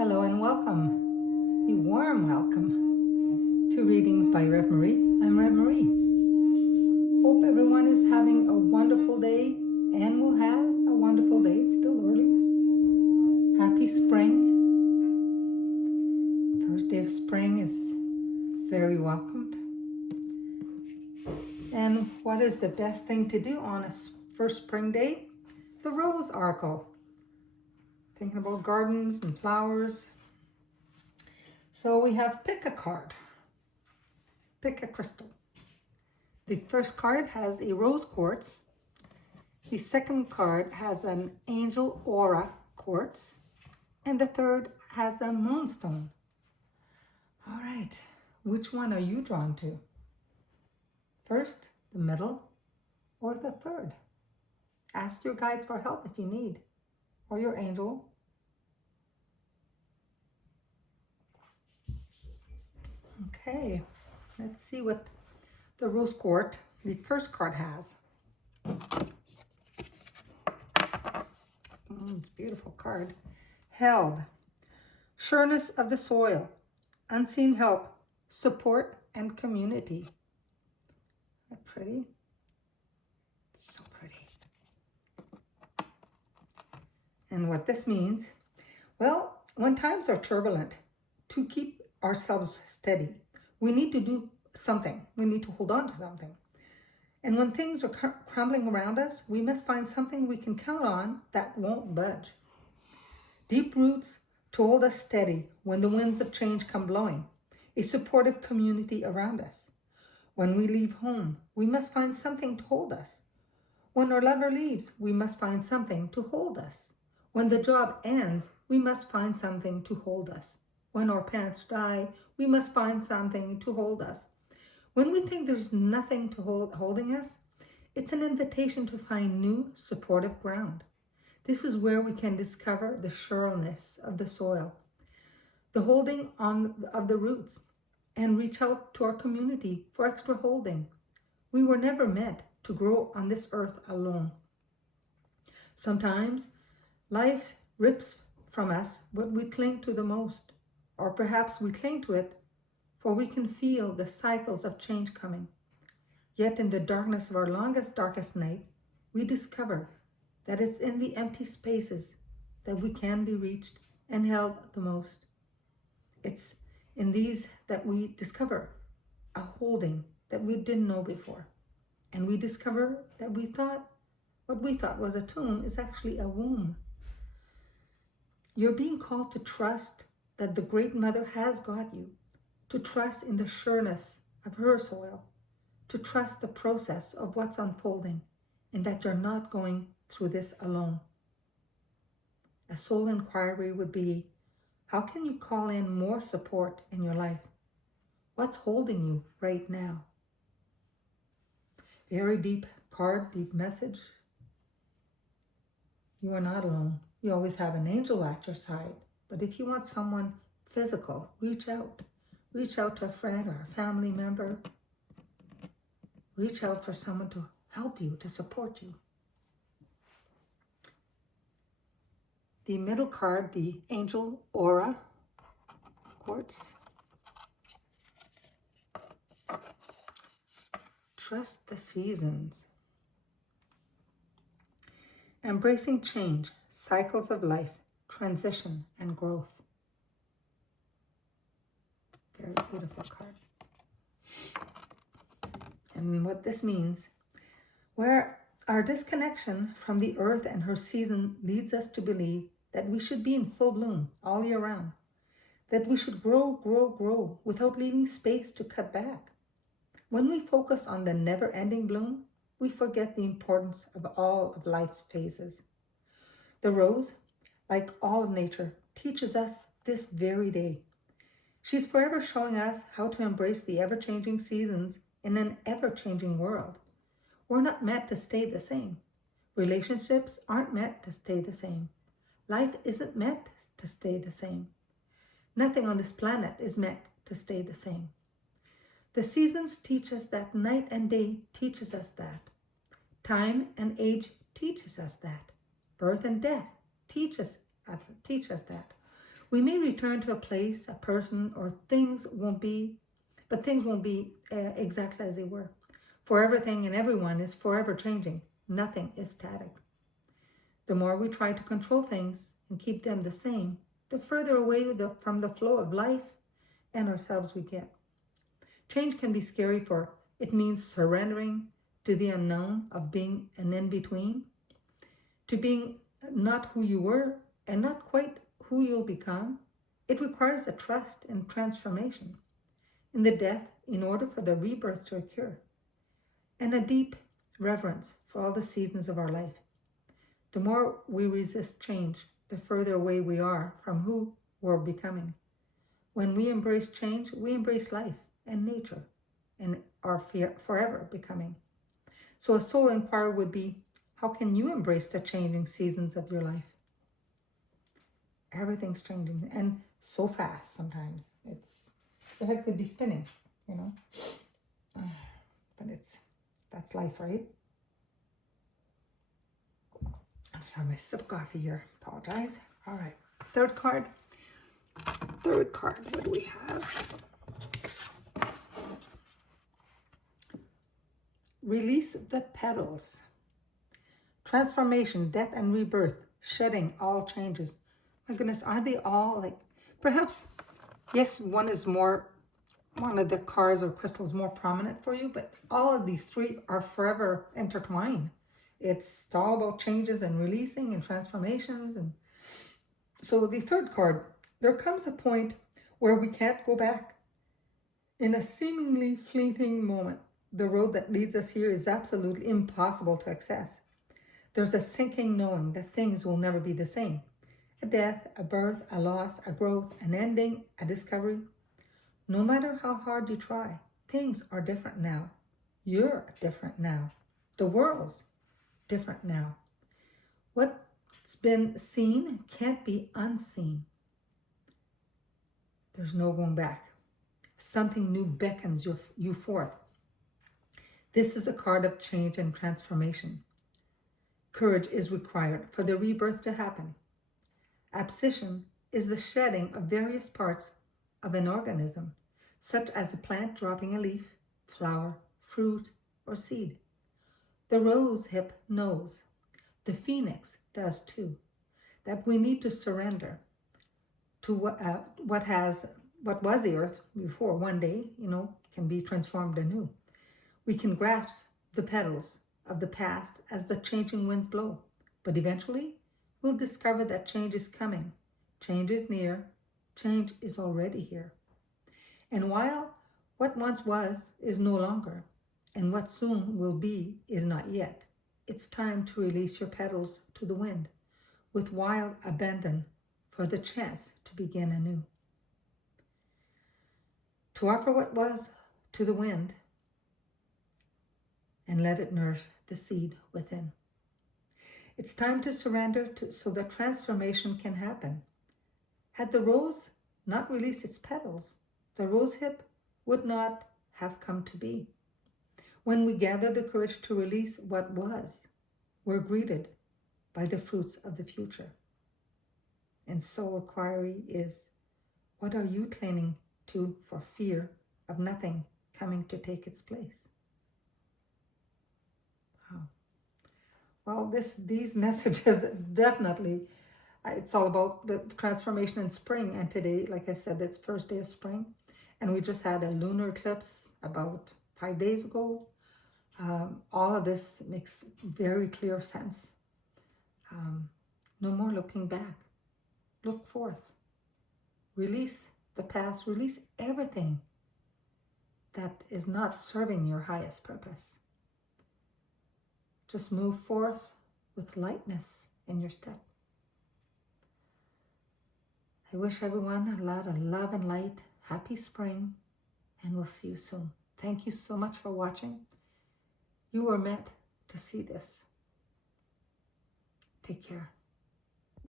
Hello and welcome, a warm welcome to Readings by Rev Marie. I'm Rev Marie. Hope everyone is having a wonderful day and will have a wonderful day. It's still early. Happy spring. First day of spring is very welcomed. And what is the best thing to do on a first spring day? The Rose Oracle. Thinking about gardens and flowers. So we have pick a card. Pick a crystal. The first card has a rose quartz. The second card has an angel aura quartz. And the third has a moonstone. All right, which one are you drawn to? First, the middle, or the third? Ask your guides for help if you need, or your angel. Okay, let's see what the rose quartz, the first card, has. It's a beautiful card. Held, sureness of the soil, unseen help, support, and community. Isn't that pretty? So pretty. And what this means, well, when times are turbulent, to keep ourselves steady, we need to do something. We need to hold on to something. And when things are crumbling around us, we must find something we can count on that won't budge. Deep roots to hold us steady when the winds of change come blowing. A supportive community around us. When we leave home, we must find something to hold us. When our lover leaves, we must find something to hold us. When the job ends, we must find something to hold us. When our parents die, we must find something to hold us. When we think there's nothing to holding us, it's an invitation to find new supportive ground. This is where we can discover the sureness of the soil, the holding on of the roots, and reach out to our community for extra holding. We were never meant to grow on this earth alone. Sometimes life rips from us what we cling to the most, or perhaps we cling to it for we can feel the cycles of change coming. Yet in the darkness of our darkest night, we discover that it's in the empty spaces that we can be reached and held the most. It's in these that we discover a holding that we didn't know before. And we discover that what we thought was a tomb is actually a womb. You're being called to trust that the Great Mother has got you, to trust in the sureness of her soil, to trust the process of what's unfolding, and that you're not going through this alone. A soul inquiry would be, how can you call in more support in your life? What's holding you right now? Very deep card, deep message. You are not alone. You always have an angel at your side. But if you want someone physical, reach out. Reach out to a friend or a family member. Reach out for someone to help you, to support you. The middle card, the angel aura quartz. Trust the seasons. Embracing change, cycles of life, transition, and growth. Very beautiful card. And what this means, where our disconnection from the earth and her season leads us to believe that we should be in full bloom all year round, that we should grow without leaving space to cut back. When we focus on the never-ending bloom, we forget the importance of all of life's phases. The rose, like all of nature, teaches us this very day. She's forever showing us how to embrace the ever-changing seasons in an ever-changing world. We're not meant to stay the same. Relationships aren't meant to stay the same. Life isn't meant to stay the same. Nothing on this planet is meant to stay the same. The seasons teach us that. Night and day teaches us that. Time and age teaches us that. Birth and death teach us that. We may return to a place, a person, or things won't be exactly as they were. For everything and everyone is forever changing. Nothing is static. The more we try to control things and keep them the same, the further away from the flow of life and ourselves we get. Change can be scary, for it means surrendering to the unknown of being an in-between, to being not who you were and not quite who you'll become. It requires a trust in transformation, in the death in order for the rebirth to occur, and a deep reverence for all the seasons of our life. The more we resist change, the further away we are from who we're becoming. When we embrace change, we embrace life and nature and our forever becoming. So a soul inquiry would be, how can you embrace the changing seasons of your life? Everything's changing, and so fast sometimes. The head could be spinning, you know. But that's life, right? I'm just having my sip of coffee here. Apologize. All right. Third card. What do we have? Release the petals. Transformation, death and rebirth, shedding all changes. My goodness, are they all like, perhaps, yes, one of the cards or crystals more prominent for you, but all of these three are forever intertwined. It's all about changes and releasing and transformations. And so the third card, there comes a point where we can't go back. In a seemingly fleeting moment, the road that leads us here is absolutely impossible to access. There's a sinking knowing that things will never be the same. A death, a birth, a loss, a growth, an ending, a discovery. No matter how hard you try, things are different now. You're different now. The world's different now. What's been seen can't be unseen. There's no going back. Something new beckons you forth. This is a card of change and transformation. Courage is required for the rebirth to happen. Abscission is the shedding of various parts of an organism, such as a plant dropping a leaf, flower, fruit, or seed. The rose hip knows, the phoenix does too, that we need to surrender to what was the earth before. One day, can be transformed anew. We can grasp the petals of the past as the changing winds blow, but eventually we'll discover that change is coming. Change is near. Change is already here. And while what once was is no longer, and what soon will be is not yet, it's time to release your petals to the wind with wild abandon for the chance to begin anew. To offer what was to the wind and let it nourish the seed within. It's time to surrender so that transformation can happen. Had the rose not released its petals, the rose hip would not have come to be. When we gather the courage to release what was, we're greeted by the fruits of the future. And soul inquiry is, what are you clinging to for fear of nothing coming to take its place? Wow. Well, these messages definitely, it's all about the transformation in spring. And today, like I said, it's first day of spring. And we just had a lunar eclipse about 5 days ago. All of this makes very clear sense. No more looking back. Look forth. Release the past. Release everything that is not serving your highest purpose. Just move forth with lightness in your step. I wish everyone a lot of love and light. Happy spring, and we'll see you soon. Thank you so much for watching. You were meant to see this. Take care.